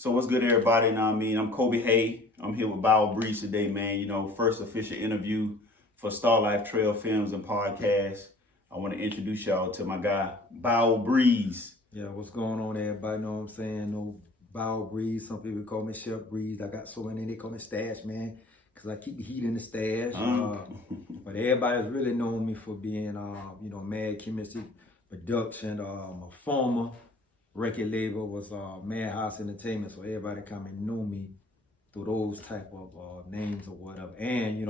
So what's good, everybody? You know what I mean? I'm Coby Hay. I'm here with Bow Breeze today, man. You know, first official interview for Star Life Trail Films and Podcasts. I want to introduce y'all to my guy, Bow Breeze. Yeah, what's going on, everybody? Know what I'm saying? No Bow Breeze. Some people call me Chef Breeze. I got so many, they call me Stash Man, because I keep the heat in the stash. But everybody's really known me for being, Mad Chemistry Production. My former record label was Madhouse Entertainment, so everybody kind of know me through those type of names or whatever. And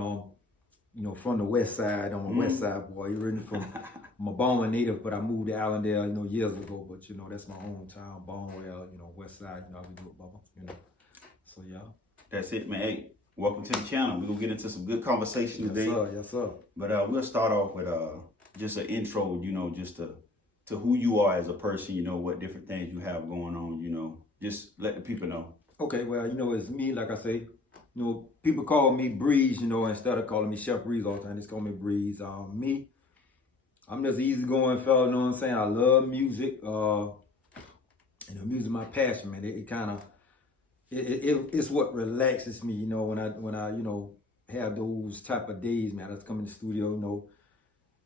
from the West Side, I'm a West Side boy. You're really from, I'm a born native, but I moved to Allendale, years ago. But that's my hometown, Barnwell, West Side. How we do it, Bubba. So yeah. That's it, man. Hey, welcome to the channel. We're gonna get into some good conversation today. Yes, sir. But we'll start off with just an intro, just to who you are as a person, what different things you have going on, just let the people know. Okay, well, it's me, like I say, people call me Breeze, instead of calling me Chef Breeze all the time, just call me Breeze. I'm just easygoing fella, you know what I'm saying? I love music, music my passion, man. It kind of, it's what relaxes me, when I have those type of days, man. I just come in the studio,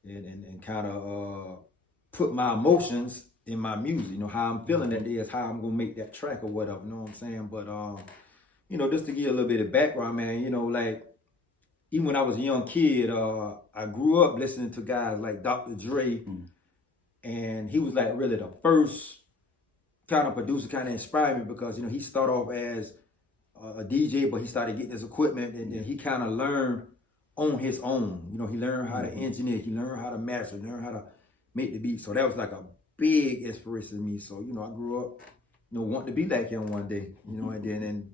and kind of put my emotions in my music, how I'm feeling that day is how I'm gonna make that track or whatever, you know what I'm saying? But just to give a little bit of background, man, like even when I was a young kid, I grew up listening to guys like Dr. Dre, and he was like really the first kind of producer, kind of inspired me because he started off as a DJ, but he started getting his equipment, and then he kind of learned on his own. He learned how to engineer, he learned how to master, learned how to make the beat. So that was like a big inspiration to me. So, I grew up, wanting to be like him one day, and then in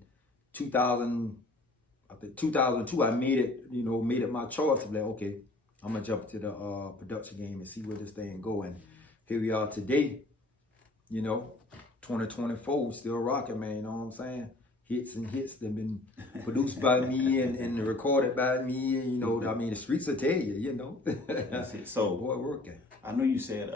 2002, I made it my choice to be like, okay, I'm gonna jump into the production game and see where this thing go. And here we are today, 2024, still rocking, man, you know what I'm saying? Hits and hits that have been produced by me and recorded by me, the streets will tell you, That's it. So, boy, working. I know you said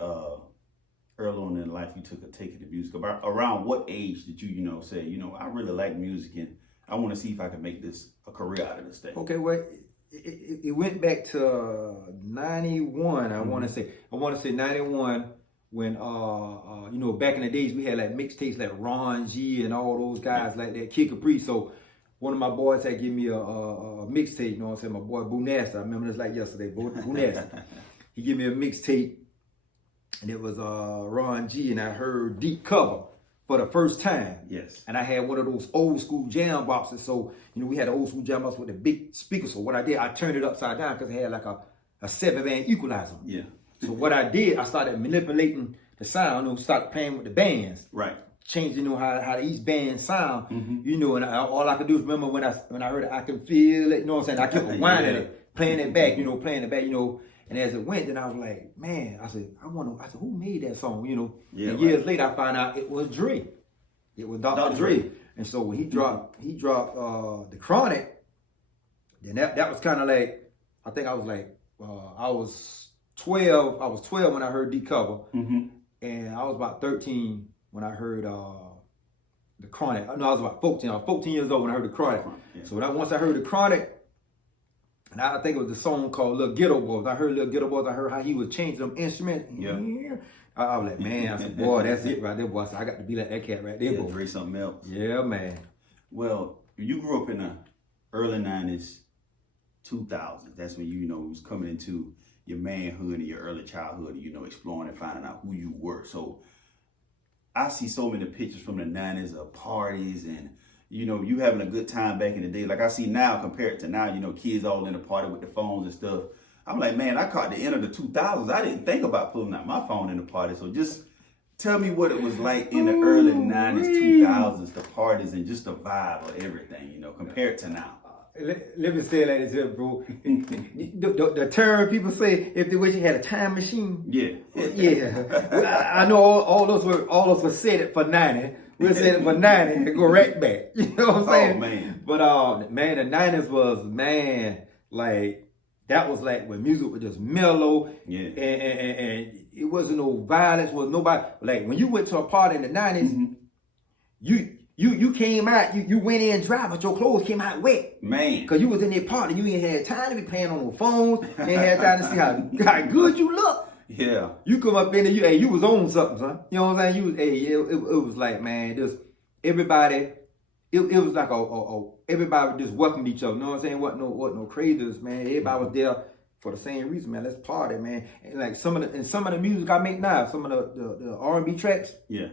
early on in life you took a take to music. Around what age did you, say, I really like music and I want to see if I can make this a career out of this thing? Okay, well, it went back to 91. I want to say 91 when back in the days we had like mixtapes like Ron G and all those guys like that, Kid Capri. So one of my boys had give me a mixtape. You know what I'm saying? My boy Boo Nasty. I remember this like yesterday. Boo Nasty. He gave me a mixtape, and it was Ron G, and I heard Deep Cover for the first time. Yes. And I had one of those old school jam boxes. So, we had an old school jam box with the big speaker. So what I did, I turned it upside down because it had like a 7-band equalizer. Yeah. So what I did, I started manipulating the sound, started playing with the bands. Right. Changing, how each band sound, and all I could do is remember when I heard it, I can feel it, you know what I'm saying? I kept winding it, playing it back, and as it went, then I was like, man, I said, who made that song, Yeah, and years later, I found out it was Dre. It was Dr. Dre. And so when he dropped The Chronic, then that was kind of like, I think I was like, I was 12 when I heard Deep Cover, and I was about 13 when I heard The Chronic. No, I was about 14. I was 14 years old when I heard The Chronic. Yeah. So once I heard The Chronic, and I think it was the song called Little Ghetto Boys. I heard Little Ghetto Boys. I heard how he was changing them instruments. Yeah. I was like, man, I said, boy, that's it right there, boy. I said, I got to be like that cat right there, boy. Dre something else. Yeah, man. Well, you grew up in the early 90s, 2000s. That's when you was coming into your manhood and your early childhood, exploring and finding out who you were. So I see so many pictures from the 90s of parties and, you having a good time back in the day. Like I see now compared to now, kids all in the party with the phones and stuff. I'm like, man, I caught the end of the 2000s. I didn't think about pulling out my phone in the party. So just tell me what it was like in the early 90s, 2000s, the parties and just the vibe of everything, compared to now. Let me say it like this here, bro. the term people say, if they wish you had a time machine. Yeah. Yeah. I know all those were said it for 90. We'll say it for 90 and go right back. You know what I'm saying? Oh, man. But, man, the 90s was, man, like, that was like when music was just mellow. Yeah. And it wasn't no violence, was nobody. Like, when you went to a party in the 90s, You came out, you went in dry, but your clothes came out wet. Man. Cause you was in that party, you ain't had time to be playing on the phones, you ain't had time to see how good you look. Yeah. You come up in there, you was on something, son. You know what I'm saying? You was, it was like, man, just everybody, it was like everybody just welcomed each other. You know what I'm saying? What no crazers, man. Everybody was there for the same reason, man. Let's party, man. And like some of the music I make now, some of the R&B tracks, yeah,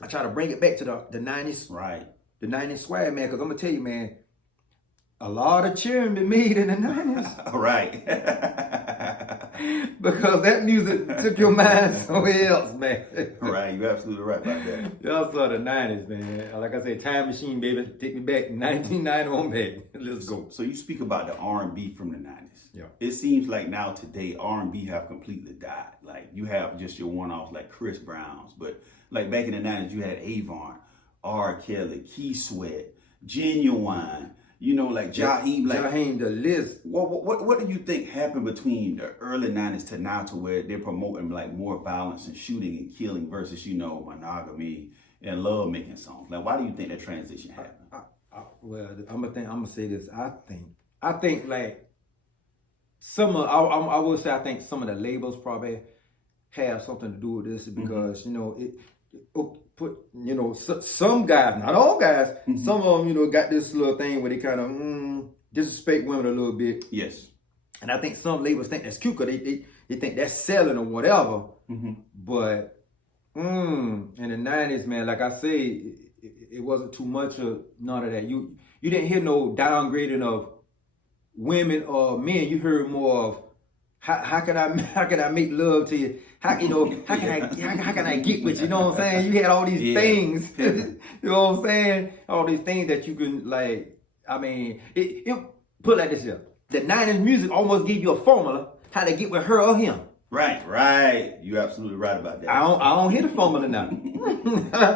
I try to bring it back to the 90s, right? The 90s swag, man. Cause I'm gonna tell you, man, a lot of cheering been made in the 90s. Right. Because that music took your mind somewhere else, man. Right, you're absolutely right about that. Y'all saw the 90s, man. Like I said, time machine, baby. Take me back 1991, baby. Let's go. So you speak about the R&B from the 90s. Yeah. It seems like now today R&B have completely died. Like you have just your one-offs like Chris Brown's, but like back in the 90s you had Avon, R. Kelly, Key Sweat, Genuine, you know, like Jaheim. Like, Jaheim, the list. What do you think happened between the early 90s to now to where they're promoting like more violence and shooting and killing versus, you know, monogamy and love making songs? Like, why do you think that transition happened? Well, I'm gonna say this. I think like I would say I think some of the labels probably have something to do with this because, you know, it put, you know, some guys, not all guys, some of them, you know, got this little thing where they kind of disrespect women a little bit. Yes. And I think some labels think that's cute because they think that's selling or whatever. But in the 90s, man, like I say, it wasn't too much of none of that. You didn't hear no downgrading of women or men. You heard more of how can I make love to you? How can I get with you? You know what I'm saying? You had all these things. You know what I'm saying? All these things that you can like. I mean, it put like this here. The 90s music almost gave you a formula how to get with her or him. Right. You're absolutely right about that. I don't hear the formula now.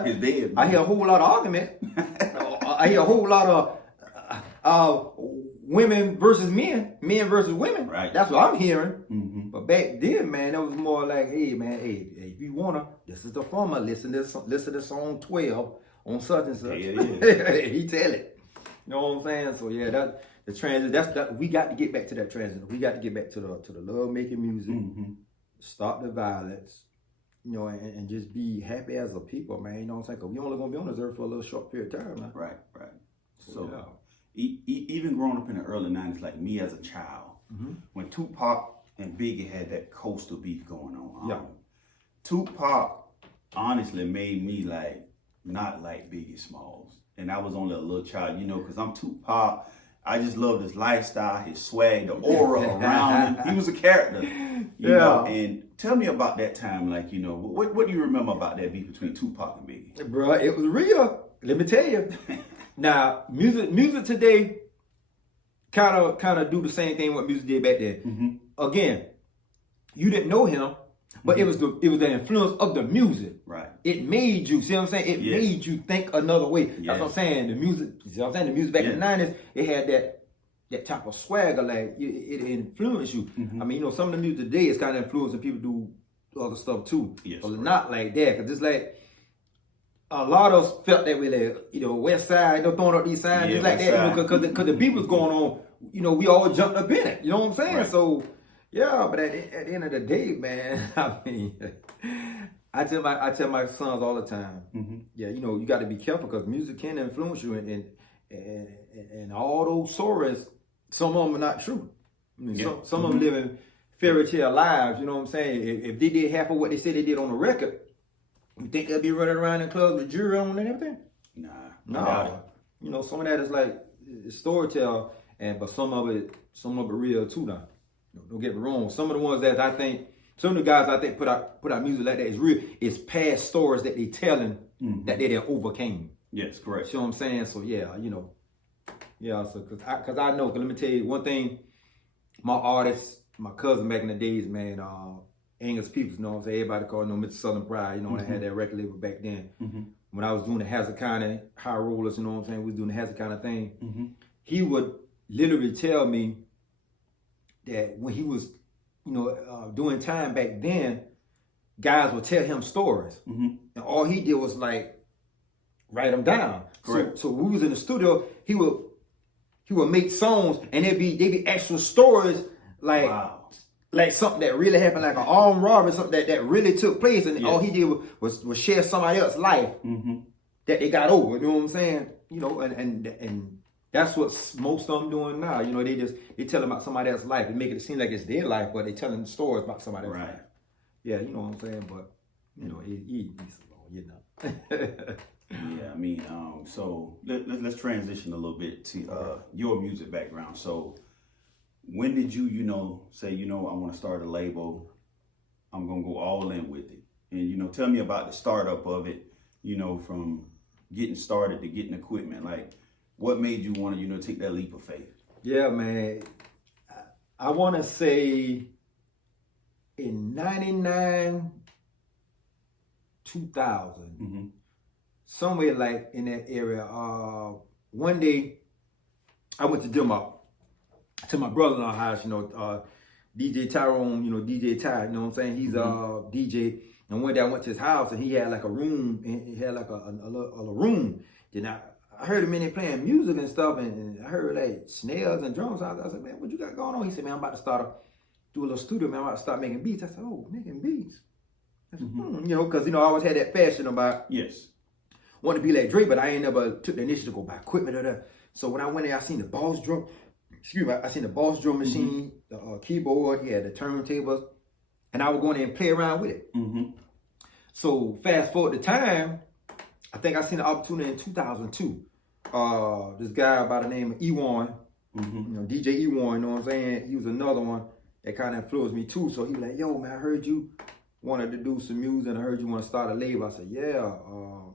It's dead. I hear a whole lot of argument. I hear a whole lot of women versus men versus women. Right. That's what I'm hearing. But back then, man, it was more like, hey, man, if you wanna, this is the formula. Listen to song 12 on such and such. Yeah. He tell it. You know what I'm saying? So yeah, that the transit. We got to get back to that transit. We got to get back to the love making music. Stop the violence. You know, and just be happy as a people, man. You know what I'm saying? Because we only gonna be on this earth for a little short period of time, man. Right. So even growing up in the early 90s, like me as a child, when Tupac and Biggie had that coastal beef going on, Tupac honestly made me like not like Biggie Smalls, and I was only a little child, you know, because I'm Tupac. I just loved his lifestyle, his swag, the aura around him. He was a character, you know. And tell me about that time, like, you know, what do you remember about that beef between Tupac and Biggie? Bro, it was real. Let me tell you. Now, music today kind of do the same thing what music did back then. Again, you didn't know him, but it was the influence of the music. Right. It made you, see what I'm saying? It made you think another way. That's what I'm saying. The music, see what I'm saying? The music back in the 90s, it had that type of swagger, like it influenced you. I mean, you know, some of the music today is kind of influencing people do other stuff too. Yes. But not like that, because it's like a lot of us felt that way, like, you know, West Side, you know, throwing up these signs, just like that, you know, because the beat was going on, you know, we all jumped up in it, you know what I'm saying? Right. So, yeah, but at the end of the day, man, I mean, I tell my sons all the time, yeah, you know, you got to be careful because music can influence you, and all those stories, some of them are not true. I mean, some of them living fairy tale lives, you know what I'm saying? If they did half of what they said they did on the record, you think they'll be running around in clubs with jewelry on and everything? Nah. You know, some of that is like storytell, but some of it real too. Now, don't get me wrong. Some of the ones that I think, some of the guys I think put out music like that is real. It's past stories that they telling that they overcame. Yes, correct. You know what I'm saying? So yeah, you know, So cause I know. Cause let me tell you one thing. My artist, my cousin back in the days, man. Angus Peoples, you know what I'm saying? Everybody called him Mr. Southern Pride, you know, when I had that record label back then. When I was doing the Hazard County High Rollers, you know what I'm saying? We was doing the Hazard County thing. He would literally tell me that when he was, you know, doing time back then, guys would tell him stories. And all he did was like write them down. Correct. So we was in the studio, he would make songs, and they'd be actual stories, like Wow. like something that really happened, like an armed robbery, something that really took place, and all he did was share somebody else's life that they got over. You know what I'm saying? You know, and that's what most of them doing now. You know, they tell about somebody else's life. They make it seem like it's their life, but they telling stories about somebody else's life. Yeah, you know what I'm saying? But you know, he needs alone, you know. Yeah, I mean, so let's transition a little bit to your music background. So when did you say, I want to start a label, I'm going to go all in with it? And, tell me about the startup of it, from getting started to getting equipment. Like, what made you want to, take that leap of faith? Yeah, man. I want to say in 99, 2000, somewhere like in that area, one day I went to Denmark to my brother-in-law's house, DJ Tyrone, DJ Ty, you know what I'm saying? He's a DJ. And one day I went to his house and he had like a room, and he had like a room. Then I heard him in there playing music and stuff, and I heard like snares and drums. I said, man, what you got going on? He said, man, I'm about to do a little studio, man. I'm about to start making beats. I said, oh, making beats. I said, because, I always had that passion about wanting to be like Dre, but I ain't never took the initiative to go buy equipment or that. So when I went there, I seen the Boss drum. I seen the Boss drum machine, the keyboard. He had the turntables, and I would go in there and play around with it. So fast forward the time, I think I seen the opportunity in 2002. This guy by the name of Ewan, DJ Ewan, you know what I'm saying? He was another one that kind of influenced me too. So he was like, yo, man, I heard you wanted to do some music, and I heard you want to start a label. I said, yeah,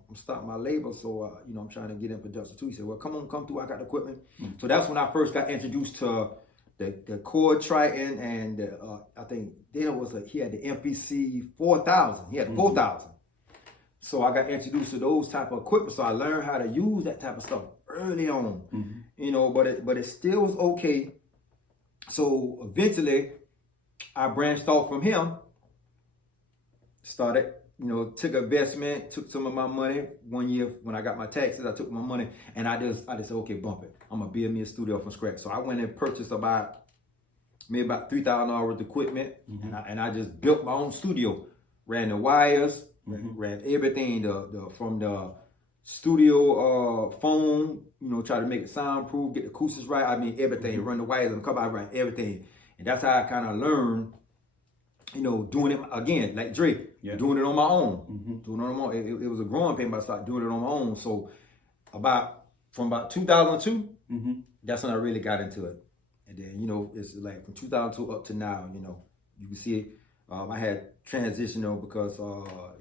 I'm starting my label, so I'm trying to get in production too. He said, well, come through, I got the equipment. So that's when I first got introduced to the Chord Triton, and I think then it was he had the MPC 4000. He had the 4000. So I got introduced to those type of equipment, so I learned how to use that type of stuff early on. But it still was okay. So eventually, I branched off from him. Started, took investment, took some of my money. 1 year when I got my taxes, I took my money and I just said, okay, bump it. I'm gonna build me a studio from scratch. So I went and purchased about $3,000 worth of equipment, and I just built my own studio. Ran the wires, ran everything from the studio phone, try to make it soundproof, get the acoustics right. I mean everything. Run the wires and come out, ran everything, and that's how I kind of learned. Doing it again, like Drake, doing it on my own. Doing it on my own. It was a growing pain, but I started doing it on my own. So from about 2002, that's when I really got into it. And then, it's like from 2002 up to now, you can see it. I had transitioned because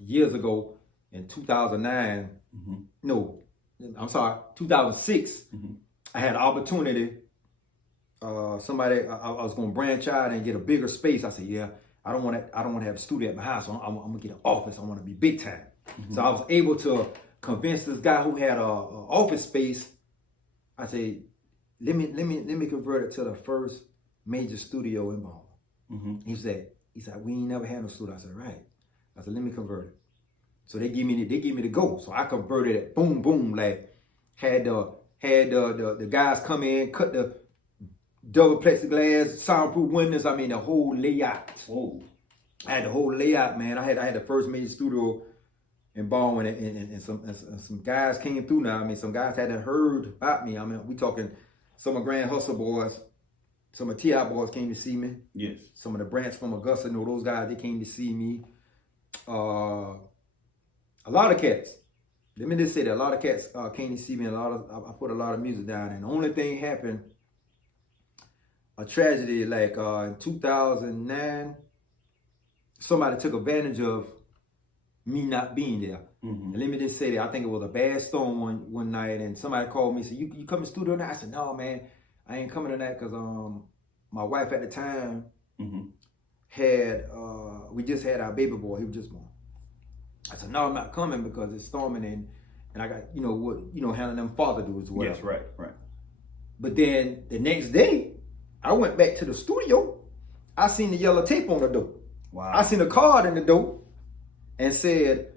years ago in 2009, 2006, I had an opportunity. I was going to branch out and get a bigger space. I said, yeah. I don't want to have a studio at my house. So I'm gonna get an office. I want to be big time. So I was able to convince this guy who had a office space. I said, let me convert it to the first major studio in Baltimore. He said, we ain't never had no studio. I said, right. I said, let me convert it. So they give me the go. So I converted it. Boom, boom. Like had the guys come in, cut the double plexiglass, soundproof windows. I mean, the whole layout. I had the whole layout, man. I had the first major studio in Baldwin, and some guys came through now. I mean, some guys hadn't heard about me. I mean, we talking some of Grand Hustle boys, some of T.I. boys came to see me. Yes. Some of the Branch from Augusta, those guys, they came to see me. A lot of cats. Let me just say that a lot of cats came to see me. I put a lot of music down, and the only thing happened. A tragedy like in 2009, somebody took advantage of me not being there. And let me just say that I think it was a bad storm one night, and somebody called me and said, you come to the studio tonight? I said, no, man, I ain't coming tonight because my wife at the time we just had our baby boy. He was just born. I said, no, I'm not coming because it's storming, and I got, handling them father dudes as well. Yes, right. But then the next day, I went back to the studio. I seen the yellow tape on the door. Wow. I seen a card in the door and said,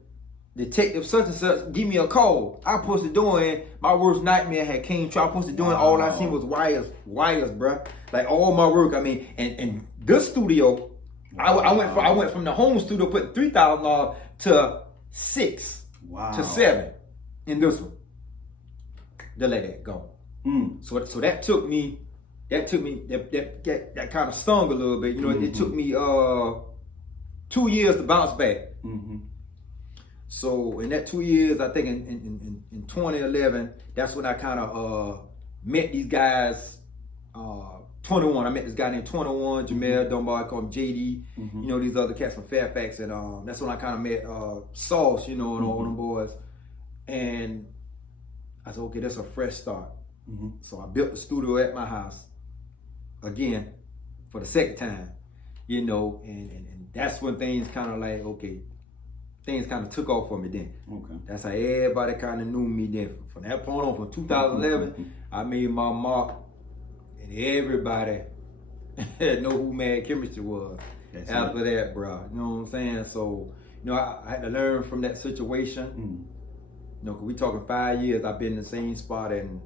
Detective such and such, give me a call. I posted doing my worst nightmare had came true. I posted doing all I seen was wires, bruh. Like all my work. I mean, and this studio, I went from the home studio putting $3,000 to $6,000 to $7,000 in this one. To let that go. So that took me. That kind of stung a little bit. You know, it took me 2 years to bounce back. So in that 2 years, I think in 2011, that's when I kind of met these guys. 21, I met this guy named 21, Jamel Dunbar, I call him JD. You know, these other cats from Fairfax, and that's when I kind of met Sauce, you know, and all them boys. And I said, okay, that's a fresh start. So I built the studio at my house again for the second time, you know, and that's when things kind of like, okay, things kind of took off for me then. That's how everybody kind of knew me then. From that point on, from 2011, I made my mark, and everybody know who Mad Chemistry was. After that, bro, you know what I'm saying? So, you know, I had to learn from that situation. You know, cause we talking 5 years, I've been in the same spot and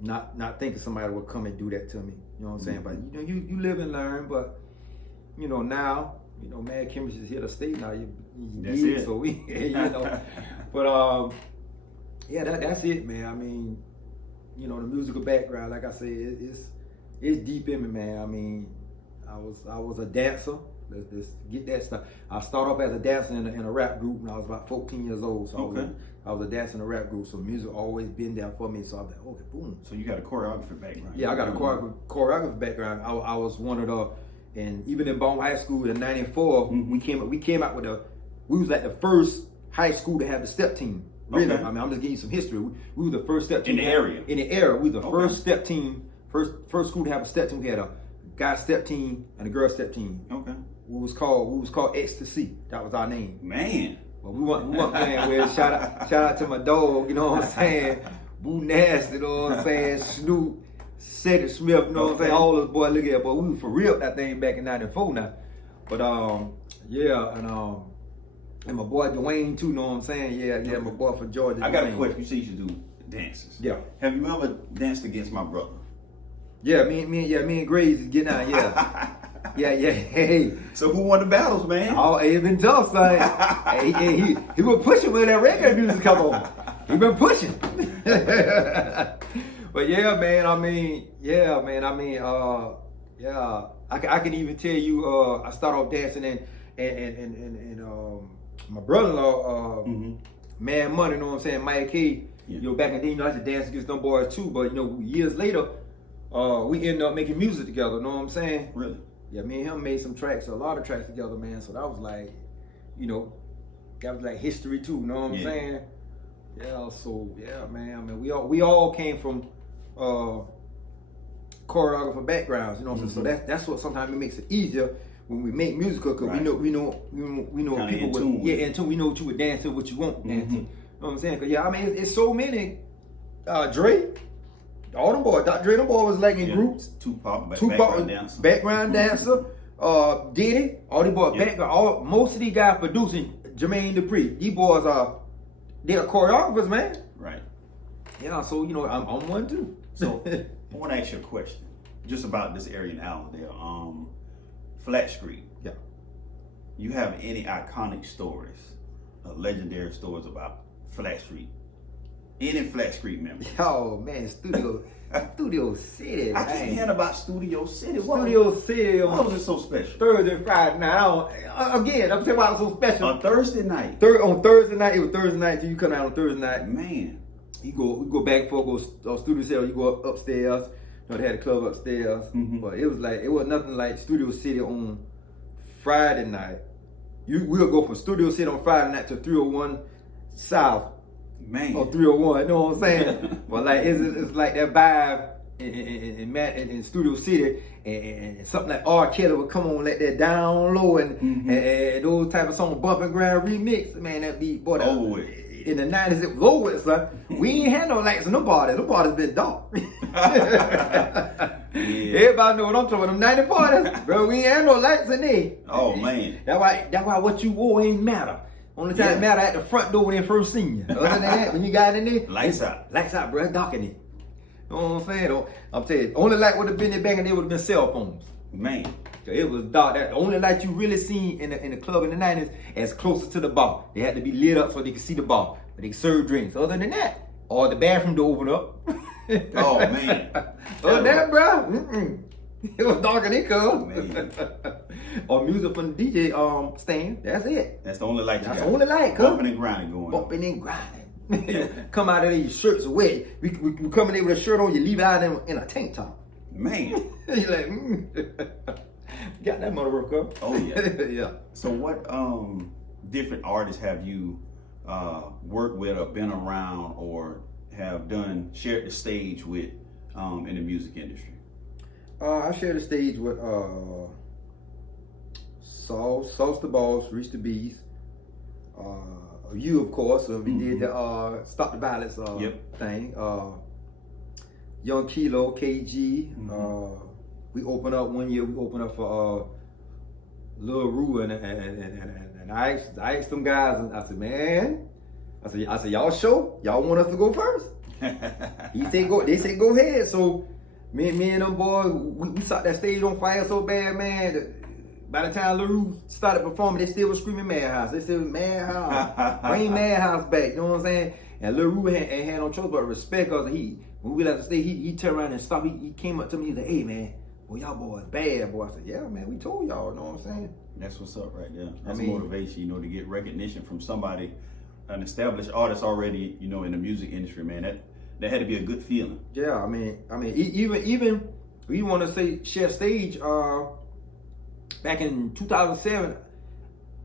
not thinking somebody would come and do that to me. You know what I'm saying? But you know, you live and learn. But you know, now, you know, Mad Chemistry is here to stay now. That's it. So we, you know, but yeah, that's it, man. I mean, you know, the musical background, like I said, it's deep in me, man. I mean, I was a dancer. Let's get that stuff. I started off as a dancer in a rap group when I was about 14 years old. So I was a dancer in a rap group. So music always been there for me. So I was like, okay, boom. So you got a choreographer background? Yeah, I got a choreographer background. I was one of the, and even in Bone High School in '94, we came out with we was like the first high school to have the step team. Really, I mean, I'm just giving you some history. We were the first step team in the area. In the area, we were the first step team, first school to have a step team. We had a guy step team and a girl step team. We was called Ecstasy. That was our name. Man. Well, we weren't playing with. Shout out to my dog. You know what I'm saying? Boo Nasty. You know what I'm saying? Snoop, Cedric Smith. You know what I'm saying? All those boys look at, but we were for real that thing back in '94 now. But yeah, and my boy Dwayne too. You know what I'm saying? Yeah, my boy from Georgia. I got a question. You say you should do dances. Yeah. Have you ever danced against my brother? Yeah, me and Grace is getting out. Yeah. Yeah. Hey. So who won the battles, man? Oh, it's been tough, son. he been pushing when that reggae music come on. He been pushing. But yeah, man. I can even tell you. I started off dancing and my brother-in-law, Mad Money. You know what I'm saying? Mike K. You know, back in the day, you know, I used to dance against them boys too. But you know, years later, we ended up making music together. You know what I'm saying? Really? Yeah, me and him made a lot of tracks together, man. So that was like, you know, that was like history too. You know what I'm saying? Yeah. So yeah, man. I mean, we all came from choreographer backgrounds. You know what I'm saying? So that's what sometimes it makes it easier when we make music, because we know Kinda people in tune with in tune. We know what you would dance to, what you won't dance to. You know what I'm saying? Cause yeah, I mean, it's so many. Dre. All them boys, Dr. Dre, them boys was like in groups. Tupac, background dancer. Diddy, all these boys background. Most of these guys producing, Jermaine Dupri. These boys they're choreographers, man. Right. Yeah, so you know, I'm one too. So I want to ask you a question, just about this area in Allendale, Flat Street. Yeah. You have any iconic stories, legendary stories about Flat Street? Any Flat Street member? Oh man, Studio City. I keep hearing about Studio City. Studio City. Why was it so special? Thursday, Friday night. Again, I'm saying why it was so special. On Thursday night. On Thursday night, it was Thursday night till you come out on Thursday night. Man. We go back for Studio City. You go upstairs. You know, they had a club upstairs. But it was nothing like Studio City on Friday night. We'll go from Studio City on Friday night to 301 South. Man. Or 301, you know what I'm saying? But like it's like that vibe in Studio City, and something like R. Kelly would come on like that down low and those type of songs, Bump and Grind remix, man, that beat, boy, over with. In the 90s, it was over with, son. We ain't had no lights in them parties. Them parties been dark. Everybody know what I'm talking about. Them 90 parties, bro. We ain't had no lights in there. Oh man. That's why what you wore ain't matter. Only time it matter at the front door when they first seen you. Other than that, when you got in there, Lights out. Lights out, bro. It's dark in it. You know what I'm saying? Though, I'm telling you, only light would have been there back and they would have been cell phones. Man. It was dark. That the only light you really seen in the club in the 90s as closer to the bar. They had to be lit up so they could see the bar. But they could serve drinks. Other than that, or the bathroom door open up. Oh man. Other than that, bro. It was dark in it, cuz. Or music from the DJ stand. That's it. That's the only light you got. That's the only light, cuz. Bumping and grinding going on. Bumping and grinding. Come out of there, your shirts wet. We come in there with a shirt on, you leave it out in a tank top. Man. You're like, got that motherfucker. Oh yeah. Yeah. So what different artists have you worked with or been around or have shared the stage with in the music industry? I shared the stage with Sauce the Boss, Reach the Beast, you of course. So we did the Stop the Violence thing. Young Kilo, KG. We opened up one year. We opened up for Lil Rue and I asked them guys, and I said, man, I said, y'all sure? Y'all want us to go first? He said go. They said go ahead. So me and them boys, we set that stage on fire so bad, man. That by the time Lil Rue started performing, they still was screaming Madhouse. They still Madhouse. Bring Madhouse back. You know what I'm saying? And Lil Rue ain't had no choice but respect, cause when we left the stage, he turned around and stopped. He came up to me. He said, "Hey man, well y'all boys bad, boy." I said, "Yeah man, we told y'all." You know what I'm saying? That's what's up right there. That's motivation, to get recognition from somebody, an established artist already, in the music industry, man. That had to be a good feeling. Yeah, I mean, even we want to say share stage. Back in 2007,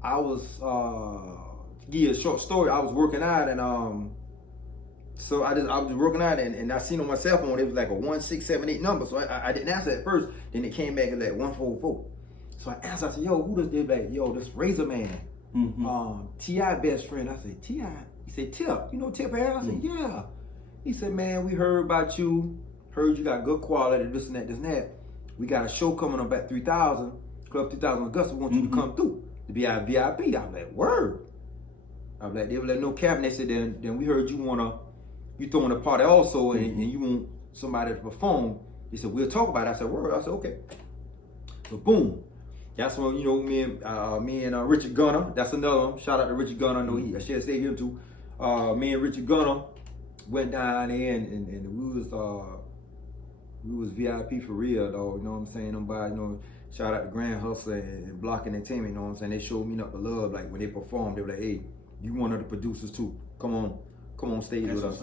I was to give you a short story. I was working out and so I was working out and I seen on my cell phone it was like a 1678 number. So I didn't answer at first. Then it came back at like 144. So I answered. I said, "Yo, who does this back? Yo, this Razor Man, T.I. best friend." I said, "T.I." He said, "Tip, you know Tip Harris?" I said, "Yeah." He said, "Man, we heard about you. Heard you got good quality. This and that, this and that. We got a show coming up at 3000 Club 3000 Augusta. We want you to come through to be our VIP." I was like, "Word." I was like, "They were like no cap." And they said, "Then we heard you throwing a party also, and you want somebody to perform." He said, "We'll talk about it." I said, "Word." I said, "Okay." So boom. That's when me and Richard Gunner. That's another one. Shout out to Richard Gunner. I know I should say him too. Me and Richard Gunner went down there and we was VIP for real though. You know what I'm saying? Nobody, shout out to Grand Hustle and Block Entertainment. You know what I'm saying? They showed me up the love. Like when they performed, they were like, "Hey, you one of the producers too. Come on stage with us."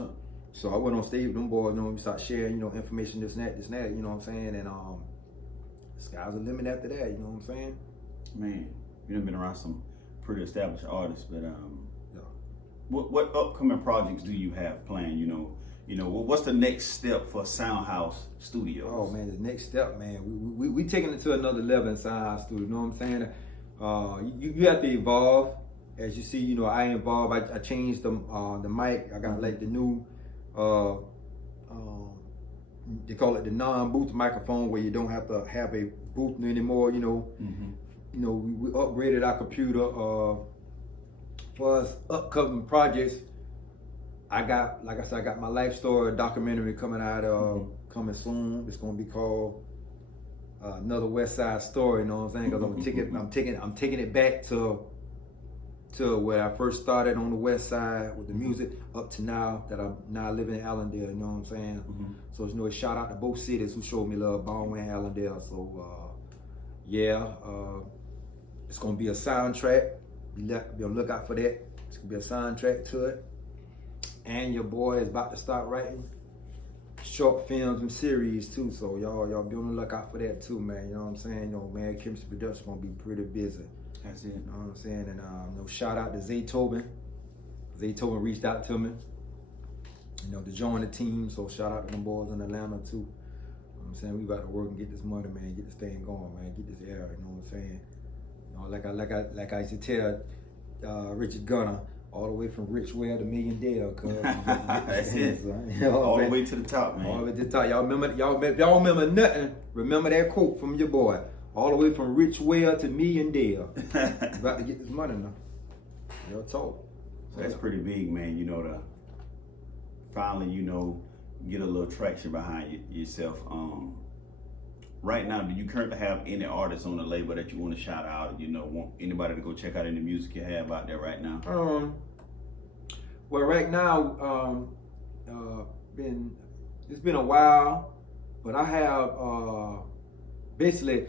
So I went on stage with them boys. We started sharing, information, this and that. You know what I'm saying? And sky's the limit after that. You know what I'm saying? Man, you've been around some pretty established artists, but what upcoming projects do you have planned? What's the next step for Soundhouse Studios? Oh man, the next step, man, we taking it to another level in Soundhouse Studio. You know what I'm saying? You have to evolve. As you see, I evolved. I changed the mic. I got like the new they call it the non-booth microphone, where you don't have to have a booth anymore. We upgraded our computer for us upcoming projects. I got my life story documentary coming out coming soon. It's gonna be called Another West Side Story. You know what I'm saying? Because I'm taking it back to where I first started on the West Side with the music up to now that I'm now living in Allendale. You know what I'm saying? So a shout out to both cities who showed me love, Baltimore and Allendale. So it's gonna be a soundtrack. Be on the lookout for that. It's gonna be a soundtrack to it. And your boy is about to start writing short films and series too. So y'all be on the lookout for that too, man. You know what I'm saying? Man, Chemistry Production gonna be pretty busy. That's it. You know what I'm saying? And shout out to Zay Tobin. Zay Tobin reached out to me, to join the team. So shout out to them boys in Atlanta too. You know what I'm saying? We about to work and get this money, man. Get this thing going, man. Get this air. You know what I'm saying? Like I used to tell Richard Gunner, all the way from Richwell to Milliondale, cuz. That's it. All the way to the top, man. All the way to the top. Y'all remember nothing? Remember that quote from your boy. All the way from Richwell to Milliondale. About to get this money now. Real talk. So that's pretty big, man. You know, to finally, you know, get a little traction behind yourself. Right now, do you currently have any artists on the label that you want to shout out? You know, want anybody to go check out any music you have out there right now? Well, right now, it's been a while, but I have basically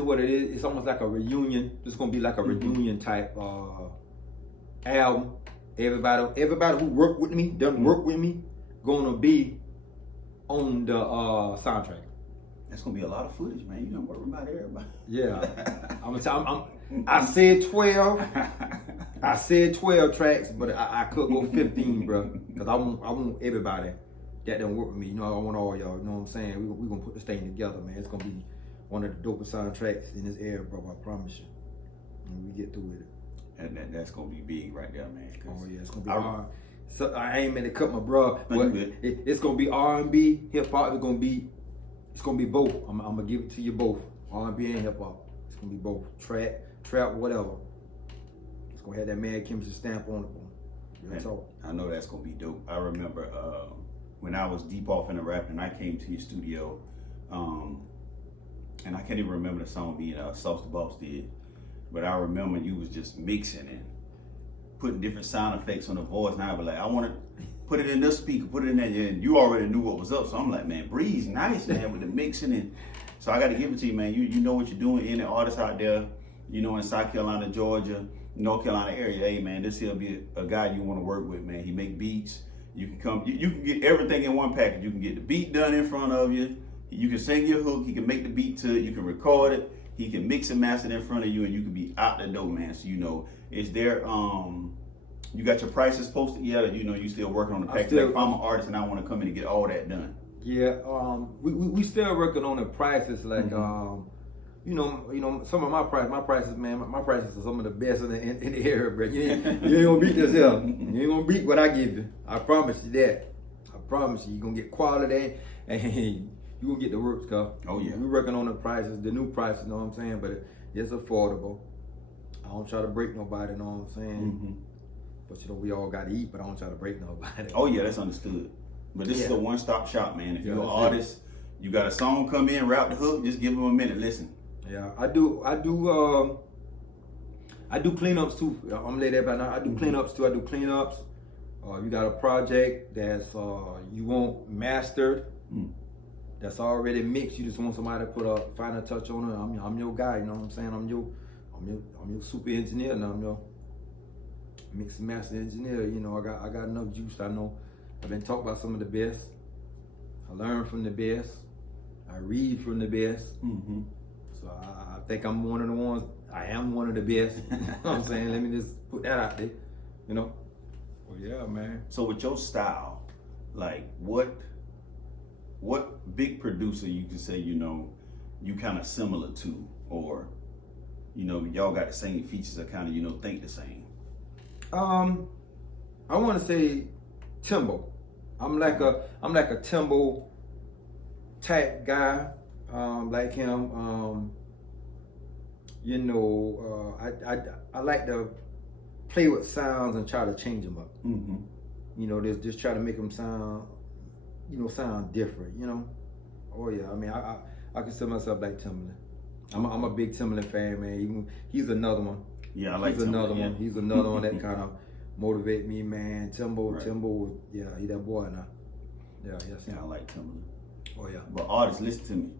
what it is. It's almost like a reunion. It's gonna be like a reunion type album. Everybody who worked with me, done work with me, gonna be on the soundtrack. That's gonna be a lot of footage, man. You don't worry about everybody. Yeah, I said 12. I said 12 tracks, but I could go 15, bro. Cause I want everybody that done work with me. You know, I want all y'all. You know what I'm saying? We gonna put this thing together, man. It's gonna be one of the dopest soundtracks in this era, bro. I promise you. When we get through with it. And that's gonna be big right there, man. Oh yeah, it's gonna be hard. So I ain't meant to cut my bro, but it's gonna be R&B, hip hop. It's gonna be both. I'm gonna give it to you both, R&B and hip hop. It's gonna be both, trap, whatever. It's gonna have that Mad Chemistry stamp on it. Real talk. I know that's gonna be dope. I remember when I was deep off in the rap and I came to your studio, and I can't even remember the song being Sauce the Boss did, but I remember you was just mixing and putting different sound effects on the voice, and I was like, I want to put it in this speaker, put it in there, and you already knew what was up. So I'm like, man, Breeze nice, man, with the mixing. And so I got to give it to you, man. You know what you're doing. Any artists out there, you know, in South Carolina, Georgia, North Carolina area, hey, man, this here be a guy you want to work with, man. He make beats. You can come, you can get everything in one package. You can get the beat done in front of you. You can sing your hook. He can make the beat to it. You can record it. He can mix and master it in front of you, and you can be out the door, man. So, you know, is there, you got your prices posted yet, or you know you still working on the package? Like if I'm an artist and I want to come in and get all that done. Yeah, we still working on the prices. Like you know, some of my prices, man, my prices are some of the best in the area, bro. You ain't gonna beat this here. You ain't gonna beat what I give you. I promise you that. I promise you, you're gonna get quality and you gonna get the works, cuz. Oh yeah. We working on the prices, the new prices, you know what I'm saying? But it's affordable. I don't try to break nobody, you know what I'm saying? But you know, we all gotta eat, but I don't try to break nobody. Oh yeah, that's understood. But this is a one-stop shop, man. If you're an artist, you got a song come in, rap the hook, just give them a minute, listen. Yeah, I do cleanups too. I'm gonna let everybody know. I do cleanups too. I do cleanups. You got a project that's you want mastered, that's already mixed. You just want somebody to put a final touch on it. I'm your guy. You know what I'm saying? I'm your super engineer, and I'm your mix and master engineer. You know, I got enough juice. I know I've been talking about some of the best. I learn from the best. I read from the best. So I think I'm one of the ones. I am one of the best. You know what I'm saying? Let me just put that out there. You know? Well, yeah, man. So with your style, like what big producer you can say, you know, you kind of similar to, or, you know, y'all got the same features that kind of, you know, think the same? I want to say Timbo. I'm like a Timbo type guy, like him. You know, I like to play with sounds and try to change them up. You know, just try to make them sound, you know, sound different. You know. Oh yeah, I mean, I consider myself like Timbaland. I'm a big Timbaland fan, man. He's another one. Yeah, I like He's Timbaland, another yeah. one. He's another one that kind of motivate me, man. Timbo, yeah, he that boy now. Yeah, yes. Yeah, I like Timbaland. Oh yeah. But artists, listen to me.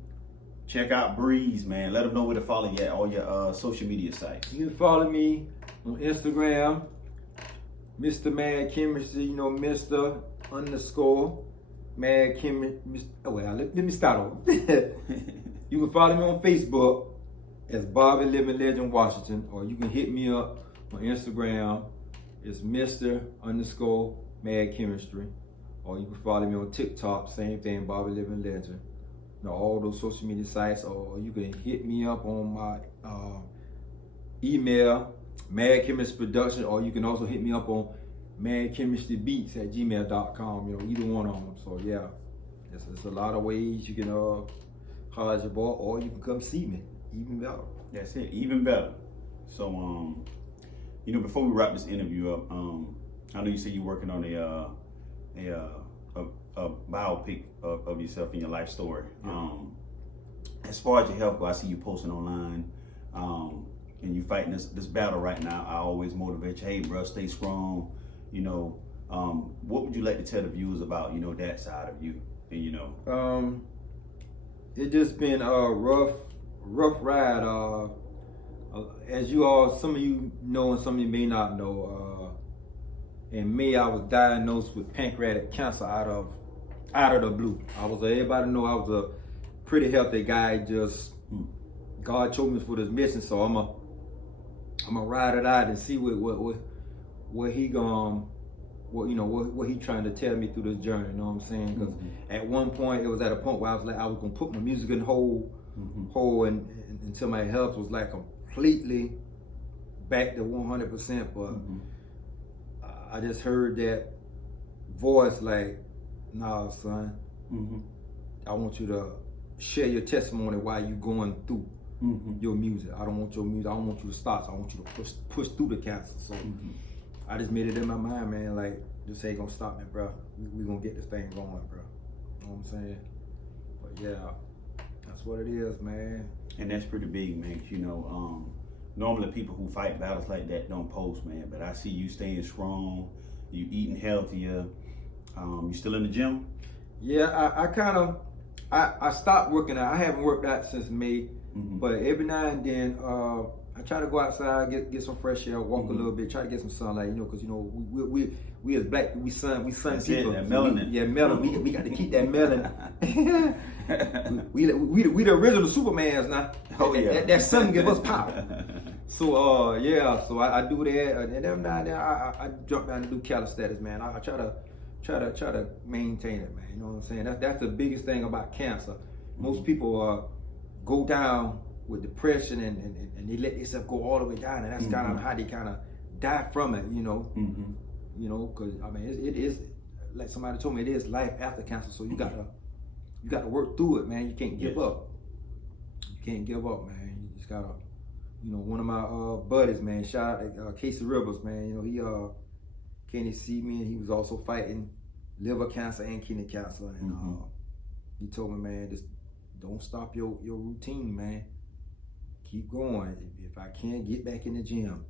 Check out Breeze, man. Let them know where to follow you at all your social media sites. You can follow me on Instagram, Mr. Mad Chemistry. You know, Mr. _ Mad Chemistry. Oh well, let me start over. You can follow me on Facebook as Bobby Living Legend Washington, or you can hit me up on Instagram. It's Mr. _ Mad Chemistry, or you can follow me on TikTok. Same thing, Bobby Living Legend. You know, all those social media sites, or you can hit me up on my email, Mad Chemistry Production, or you can also hit me up on madchemistrybeats@gmail.com. You know, either one of them. So yeah, there's a lot of ways you can holler at your boy, or you can come see me. Even better. That's it, even better. So You know, before we wrap this interview up, I know you said you're working on a biopic of yourself and your life story. Yeah. As far as your health goes, I see you posting online, and you fighting this battle right now. I always motivate you. Hey, bro, stay strong. You know, what would you like to tell the viewers about, you know, that side of you? And you know, it just been a rough ride. As you all, some of you know and some of you may not know, in May I was diagnosed with pancreatic cancer out of the blue. Everybody know I was a pretty healthy guy. Just God chose me for this mission, so I'm a ride it out and see what he what he trying to tell me through this journey. You know what I'm saying? Because at one point it was at a point where I was gonna put my music in hold and until my health was like completely back to 100%. But I just heard that voice like, nah, son, I want you to share your testimony while you going through your music. I don't want your music. I don't want you to stop. So I want you to push through the cancer. So I just made it in my mind, man. Like, this ain't gonna stop me, bro. We gonna get this thing going, bro. You know what I'm saying? But yeah, that's what it is, man. And that's pretty big, man. You know, normally people who fight battles like that don't post, man. But I see you staying strong. You eating healthier. You still in the gym? Yeah, I stopped working out. I haven't worked out since May, but every now and then I try to go outside, get some fresh air, walk a little bit, try to get some sunlight, you know, because you know we as black we sun That's people. That melanin. Melanin. We got to keep that melanin. we the original Supermans now. Oh yeah. That sun give us power. So so I do that, and every now and then I jump down and do calisthenics, man. I try to maintain it, man. You know what I'm saying? That's the biggest thing about cancer. Most people go down with depression and they let themselves go all the way down, and that's kind of how they kind of die from it, you know. You know, because I mean it is like somebody told me, it is life after cancer. So you gotta work through it, man. You can't give up. You can't give up, man. You just gotta, you know. One of my buddies, man, shout out to Casey Rivers, man. You know, he came to see me, and he was also fighting liver cancer and kidney cancer, and he told me, man, just don't stop your routine, man. Keep going. If I can, get back in the gym.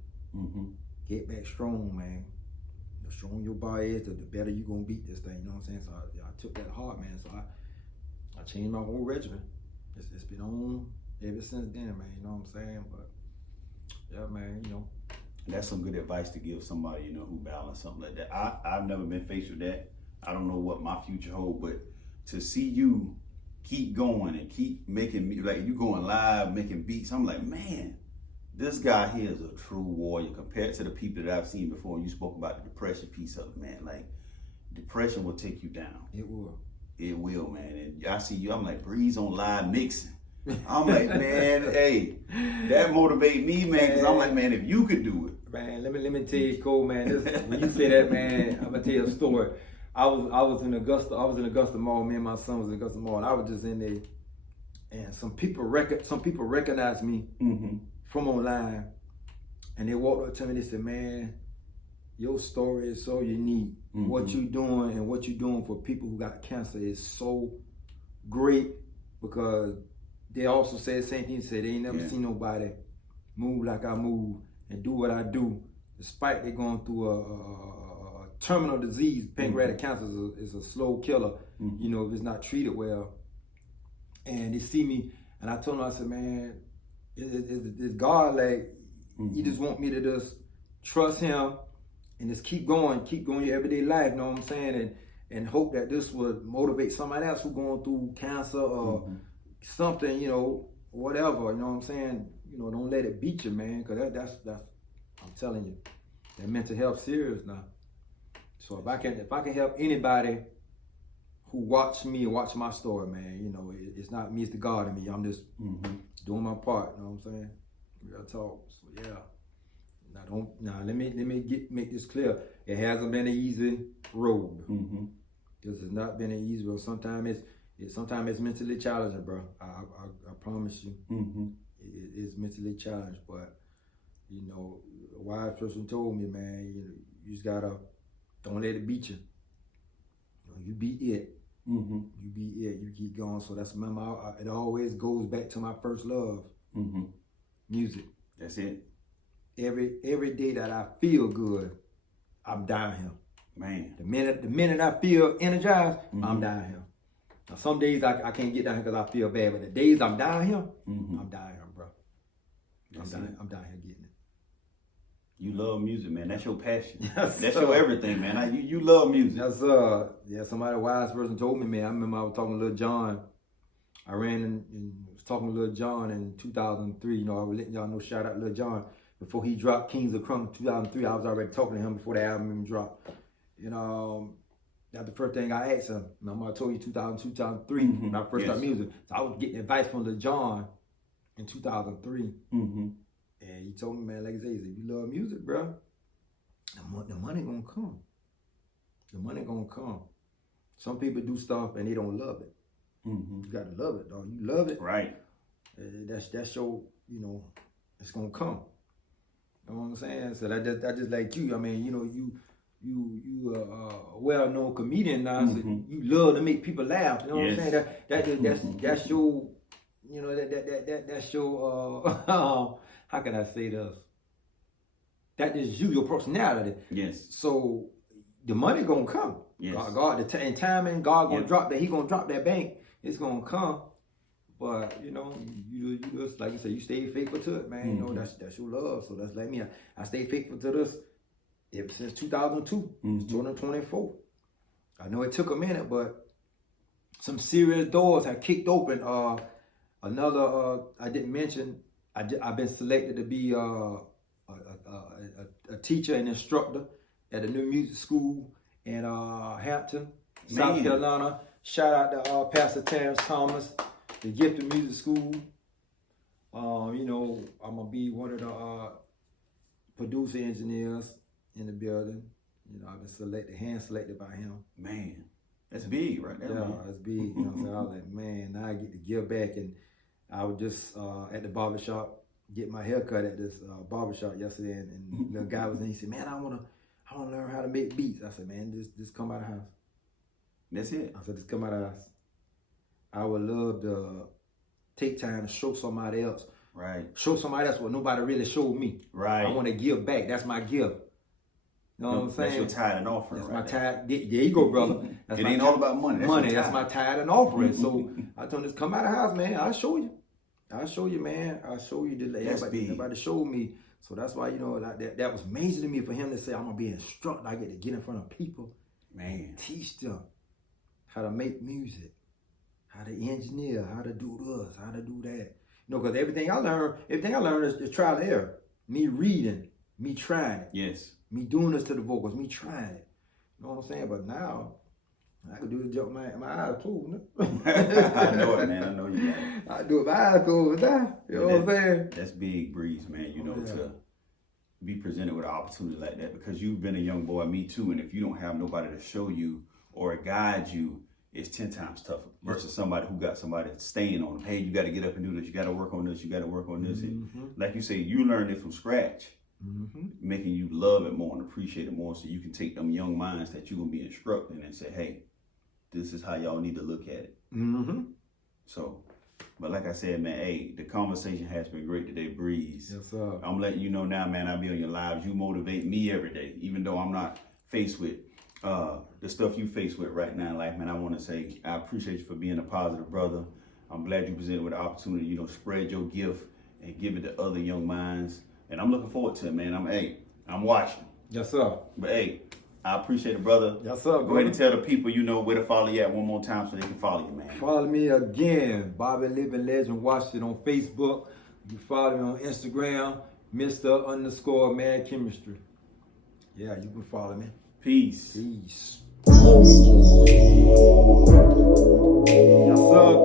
Get back strong, man. The stronger your body is, the better you're gonna beat this thing. You know what I'm saying? So I took that hard, man. So I changed my whole regimen. It's been on ever since then, man. You know what I'm saying? But yeah, man, you know. That's some good advice to give somebody, you know, who balance something like that. I've never been faced with that. I don't know what my future holds, but to see you keep going and keep making me, like you going live, making beats, I'm like, man, this guy here is a true warrior compared to the people that I've seen before. And you spoke about the depression piece of it, man. Like, depression will take you down. It will. It will, man. And I see you, I'm like, Breeze on live mixing. I'm like, man, hey, that motivate me, man, because I'm like, man, if you could do it. Man, let me tell you, Cole, man, when you say that, man, I'm gonna tell you a story. I was in Augusta Mall, me and my son was in Augusta Mall, and I was just in there, and some people recognized me from online, and they walked up to me and they said, man, your story is so unique. What you doing and what you doing for people who got cancer is so great, because they also said the same thing. They said they ain't never seen nobody move like I move and do what I do, despite they going through a terminal disease. Pancreatic cancer is a slow killer, you know, if it's not treated well. And they see me, and I told them, I said, man, it's God, like, he just want me to just trust him and just keep going your everyday life, you know what I'm saying? And hope that this would motivate somebody else who going through cancer or something, you know, whatever, you know what I'm saying? You know, don't let it beat you, man, because that's I'm telling you, that mental health serious now. So if I can help anybody who watch me and watch my story, man, you know, it's not me, it's the God in me. I'm just doing my part, you know what I'm saying? Real talk. So yeah. Let me make this clear. It hasn't been an easy road. Because it's not been an easy road. Sometimes it's mentally challenging, bro. I promise you. It is mentally challenging, but you know, wise person told me, man, you just gotta, don't let it beat you. You be it. You be it. You keep going. So that's it always goes back to my first love, music. That's it. Every day that I feel good, I'm down here. Man. The minute I feel energized, I'm down here. Now some days I can't get down here because I feel bad, but the days I'm down here, I'm down here, bro. I'm down here getting it. You love music, man. That's your passion. Yes, that's sir. your everything, man. You love music. Yes, yeah, somebody wise person told me, man. I remember I was talking to Lil Jon. I ran and was talking to Lil Jon in 2003. I was letting y'all know, shout out Lil Jon. Before he dropped Kings of Crumb in 2003, I was already talking to him before the album even dropped. That's the first thing I asked him. Remember I told you 2002, 2003, when I first started music. So I was getting advice from Lil Jon in 2003. And he told me, man, like I say, if you love music, bro, the money gonna come. The money gonna come. Some people do stuff and they don't love it. You gotta love it, dog. You love it. Right. That's your, it's gonna come. You know what I'm saying? So that just like you. I mean, you a well-known comedian now, so you love to make people laugh. You know what I'm saying? That's your, that's your how can I say this? That is you, your personality. Yes. So the money gonna come. Yes. God, in timing, God gonna drop that. He gonna drop that bank. It's gonna come. But you just like you said, you stay faithful to it, man. That's your love. So that's like me. I stay faithful to this ever since 2002. It's 2024. I know it took a minute, but some serious doors have kicked open. Another I didn't mention. I've been selected to be a teacher and instructor at a new music school in Hampton, South Carolina. Shout out to Pastor Terrence Thomas, the Gifted Music School. I'm gonna be one of the producer engineers in the building. I've been hand selected by him. Man, that's big, right there. Yeah, man. that's big. So I was like, man, now I get to give back. And I was just at the barbershop, get my hair cut at this barbershop yesterday, and the guy was in. He said, man, I wanna learn how to make beats. I said, man, just come out of the house. That's it. I said, just come out of the house. I would love to take time to show somebody else. Right. Show somebody else what nobody really showed me. Right. I want to give back. That's my gift. You know what I'm saying? That's your tithe and offering. That's my tithe. There you go, brother. It ain't all about money. That's my tithe and offering. So I told him, just come out of the house, man. I'll show you. I'll show you, man. I'll show you. Everybody showed me. So that's why, that was major to me for him to say, I'm going to be an instructor. I get to get in front of people. Man. Teach them how to make music, how to engineer, how to do this, how to do that. Because everything I learned is trial and error. Me reading, me trying it. Yes. Me doing this to the vocals, me trying it. You know what I'm saying? But now, I can do the joke with my eyes closed. I know it, man. I know you got it. I do it with my eyes closed now. You know what I'm saying? That's big breeze, man. To be presented with an opportunity like that, because you've been a young boy, me too. And if you don't have nobody to show you or guide you, it's 10 times tougher versus somebody who got somebody staying on them. Hey, you got to get up and do this. You got to work on this. You got to work on this. And like you say, you learned it from scratch, making you love it more and appreciate it more, so you can take them young minds that you're going to be instructing and say, hey, this is how y'all need to look at it. So, but like I said, man, hey, the conversation has been great today, Breeze. Yes, sir. I'm letting you know now, man, I'll be on your lives. You motivate me every day, even though I'm not faced with the stuff you face with right now in life, man. I want to say I appreciate you for being a positive brother. I'm glad you presented with the opportunity, spread your gift and give it to other young minds. And I'm looking forward to it, man. I'm watching. Yes, sir. But hey, I appreciate it, brother. Yes, sir. Go ahead and tell the people where to follow you at one more time so they can follow you, man. Follow me again, Bobby Living Legend Washington on Facebook. You follow me on Instagram, Mr._Mad Chemistry. Yeah, you can follow me. Peace. Yes, sir.